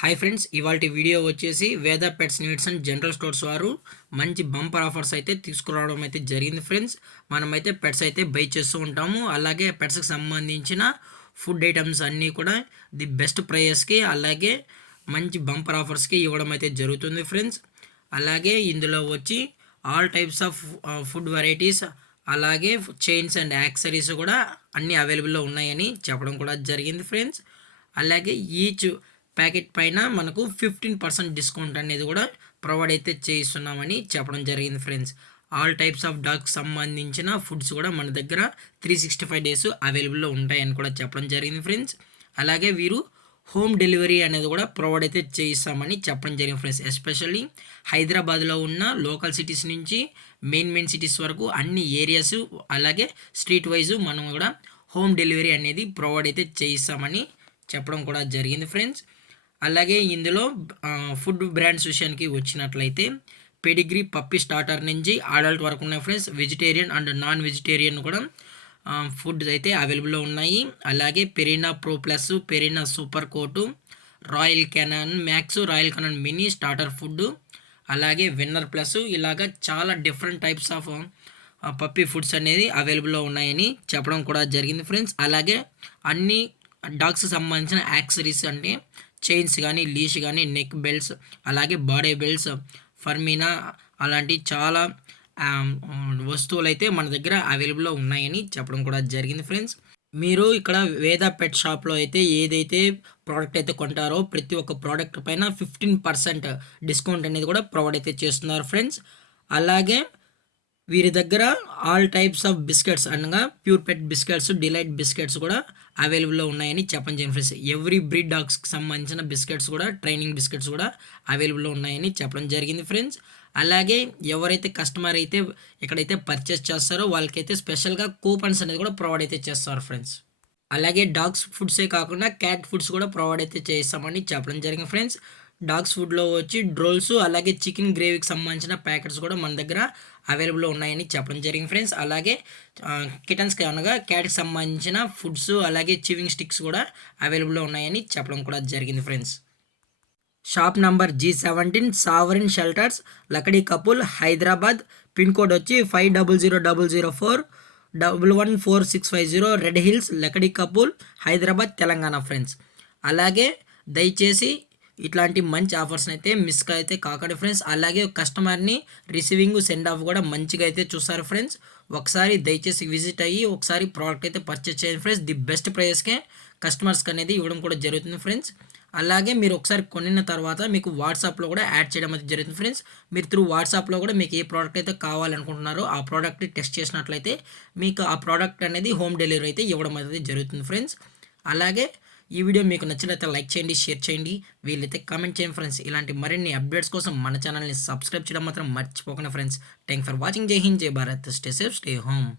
Hi friends, ఇవాల్టి video వచ్చేసి వేద pets needs and general stores వారు మంచి బంపర్ ఆఫర్స్ అయితే తీసుకురావడం అయితే జరిగింది ఫ్రెండ్స్. మనమైతే పెట్స్ అయితే బై చేస్తూ ఉంటాము. అలాగే పెట్స్కి సంబంధించిన ఫుడ్ ఐటమ్స్ అన్నీ కూడా ది బెస్ట్ ప్రైస్కి అలాగే మంచి బంపర్ ఆఫర్స్కి ఇవ్వడం అయితే జరుగుతుంది ఫ్రెండ్స్. అలాగే ఇందులో వచ్చి all types of food varieties అలాగే చైన్స్ అండ్ యాక్సరీస్ కూడా అన్నీ అవైలబుల్లో ఉన్నాయని చెప్పడం కూడా జరిగింది ఫ్రెండ్స్. అలాగే ఈచ్ ప్యాకెట్ పైన మనకు 15% డిస్కౌంట్ అనేది కూడా ప్రొవైడ్ అయితే చేయిస్తున్నామని చెప్పడం జరిగింది ఫ్రెండ్స్. ఆల్ టైప్స్ ఆఫ్ డాగ్కి సంబంధించిన ఫుడ్స్ కూడా మన దగ్గర 365 డేస్ అవైలబుల్లో ఉంటాయని కూడా చెప్పడం జరిగింది ఫ్రెండ్స్. అలాగే వీరు హోమ్ డెలివరీ అనేది కూడా ప్రొవైడ్ అయితే చేయిస్తామని చెప్పడం జరిగింది ఫ్రెండ్స్. ఎస్పెషల్లీ హైదరాబాద్లో ఉన్న లోకల్ సిటీస్ నుంచి మెయిన్ సిటీస్ వరకు అన్ని ఏరియాస్ అలాగే స్ట్రీట్ వైజు మనం కూడా హోమ్ డెలివరీ అనేది ప్రొవైడ్ అయితే చేయిస్తామని చెప్పడం కూడా జరిగింది ఫ్రెండ్స్. అలాగే ఇందులో ఫుడ్ బ్రాండ్స్ విషయానికి వచ్చినట్లయితే పెడిగ్రీ పప్పీ స్టార్టర్ నుంచి అడల్ట్ వరకు ఉన్నాయి friends. Vegetarian and non vegetarian కూడా ఫుడ్ అయితే అవైలబుల్లో ఉన్నాయి. అలాగే Purina pro plus, Purina super coat, Royal Canin max, Royal Canin mini starter food, అలాగే విన్నర్ ప్లస్, ఇలాగా చాలా different types of puppy foods అనేది అవైలబుల్లో ఉన్నాయని చెప్పడం కూడా జరిగింది ఫ్రెండ్స్. అలాగే అన్ని డాగ్స్కి సంబంధించిన యాక్సరీస్ అంటే చైన్స్ కానీ, లీష్ కానీ, నెక్ బెల్ట్స్, అలాగే బాడీ బెల్ట్స్, ఫర్మినా అలాంటి చాలా వస్తువులు అయితే మన దగ్గర అవైలబుల్లో ఉన్నాయని చెప్పడం కూడా జరిగింది ఫ్రెండ్స్. మీరు ఇక్కడ వేద పెట్ షాప్లో అయితే ఏదైతే ప్రోడక్ట్ అయితే కొంటారో ప్రతి ఒక్క ప్రోడక్ట్ పైన 15% డిస్కౌంట్ అనేది కూడా ప్రొవైడ్ అయితే చేస్తున్నారు ఫ్రెండ్స్. అలాగే వీరి దగ్గర ఆల్ టైప్స్ ఆఫ్ బిస్కెట్స్ అనగా ప్యూర్ పెట్ బిస్కెట్స్, డిలైట్ బిస్కెట్స్ కూడా అవైలబుల్లో ఉన్నాయని చెప్పని చెప్పండి ఫ్రెండ్స్. ఎవ్రీ బ్రీడ్ డాగ్స్కి సంబంధించిన బిస్కెట్స్ కూడా, ట్రైనింగ్ బిస్కెట్స్ కూడా అవైలబుల్లో ఉన్నాయని చెప్పడం జరిగింది ఫ్రెండ్స్. అలాగే ఎవరైతే కస్టమర్ అయితే ఎక్కడైతే పర్చేస్ చేస్తారో వాళ్ళకైతే స్పెషల్గా కూపన్స్ అనేది కూడా ప్రొవైడ్ అయితే చేస్తారు ఫ్రెండ్స్. అలాగే డాగ్స్ ఫుడ్సే కాకుండా క్యాట్ ఫుడ్స్ కూడా ప్రొవైడ్ అయితే చేస్తామని చెప్పడం జరిగింది ఫ్రెండ్స్. డాగ్స్ ఫుడ్లో వచ్చి డ్రోల్స్ అలాగే చికెన్ గ్రేవీకి సంబంధించిన ప్యాకెట్స్ కూడా మన దగ్గర అవైలబుల్లో ఉన్నాయని చెప్పడం జరిగింది ఫ్రెండ్స్. అలాగే కిటన్స్కి అనగా క్యాట్కి సంబంధించిన ఫుడ్స్ అలాగే చివింగ్ స్టిక్స్ కూడా అవైలబుల్లో ఉన్నాయని చెప్పడం కూడా జరిగింది friends. Shop number G17 Sovereign shelters, Lakdi Kapul, Hyderabad. Pin code వచ్చి 500004 114650, Red Hills, Lakdi Kapul, Hyderabad, Telangana friends. అలాగే దయచేసి ఇట్లాంటి మంచి ఆఫర్స్ని అయితే మిస్ అయితే కాకండి ఫ్రెండ్స్. అలాగే కస్టమర్ని రిసీవింగ్ సెండ్ ఆఫ్ కూడా మంచిగా అయితే చూస్తారు ఫ్రెండ్స్. ఒకసారి దయచేసి విజిట్ అయ్యి ఒకసారి ప్రోడక్ట్ అయితే పర్చేస్ చేయండి ఫ్రెండ్స్. ది బెస్ట్ ప్రైస్కే కస్టమర్స్కి అనేది ఇవ్వడం కూడా జరుగుతుంది ఫ్రెండ్స్. అలాగే మీరు ఒకసారి కొనిన తర్వాత మీకు వాట్సాప్లో కూడా యాడ్ చేయడం అయితే జరుగుతుంది ఫ్రెండ్స్. మీరు త్రూ వాట్సాప్లో కూడా మీకు ఏ ప్రోడక్ట్ అయితే కావాలనుకుంటున్నారో ఆ ప్రోడక్ట్ని టెస్ట్ చేసినట్లయితే మీకు ఆ ప్రోడక్ట్ అనేది హోమ్ డెలివరీ అయితే ఇవ్వడం అయితే జరుగుతుంది ఫ్రెండ్స్. అలాగే ఈ వీడియో మీకు నచ్చినట్లయితే లైక్ చేయండి, షేర్ చేయండి, వీలైతే కామెంట్ చేయండి ఫ్రెండ్స్. ఇలాంటి మరిన్ని అప్డేట్స్ కోసం మన ఛానల్ని సబ్స్క్రైబ్ చేయడం మాత్రం మర్చిపోకండి ఫ్రెండ్స్. Thank for watching. జై హింద్, జై Bharat. Stay safe, stay home.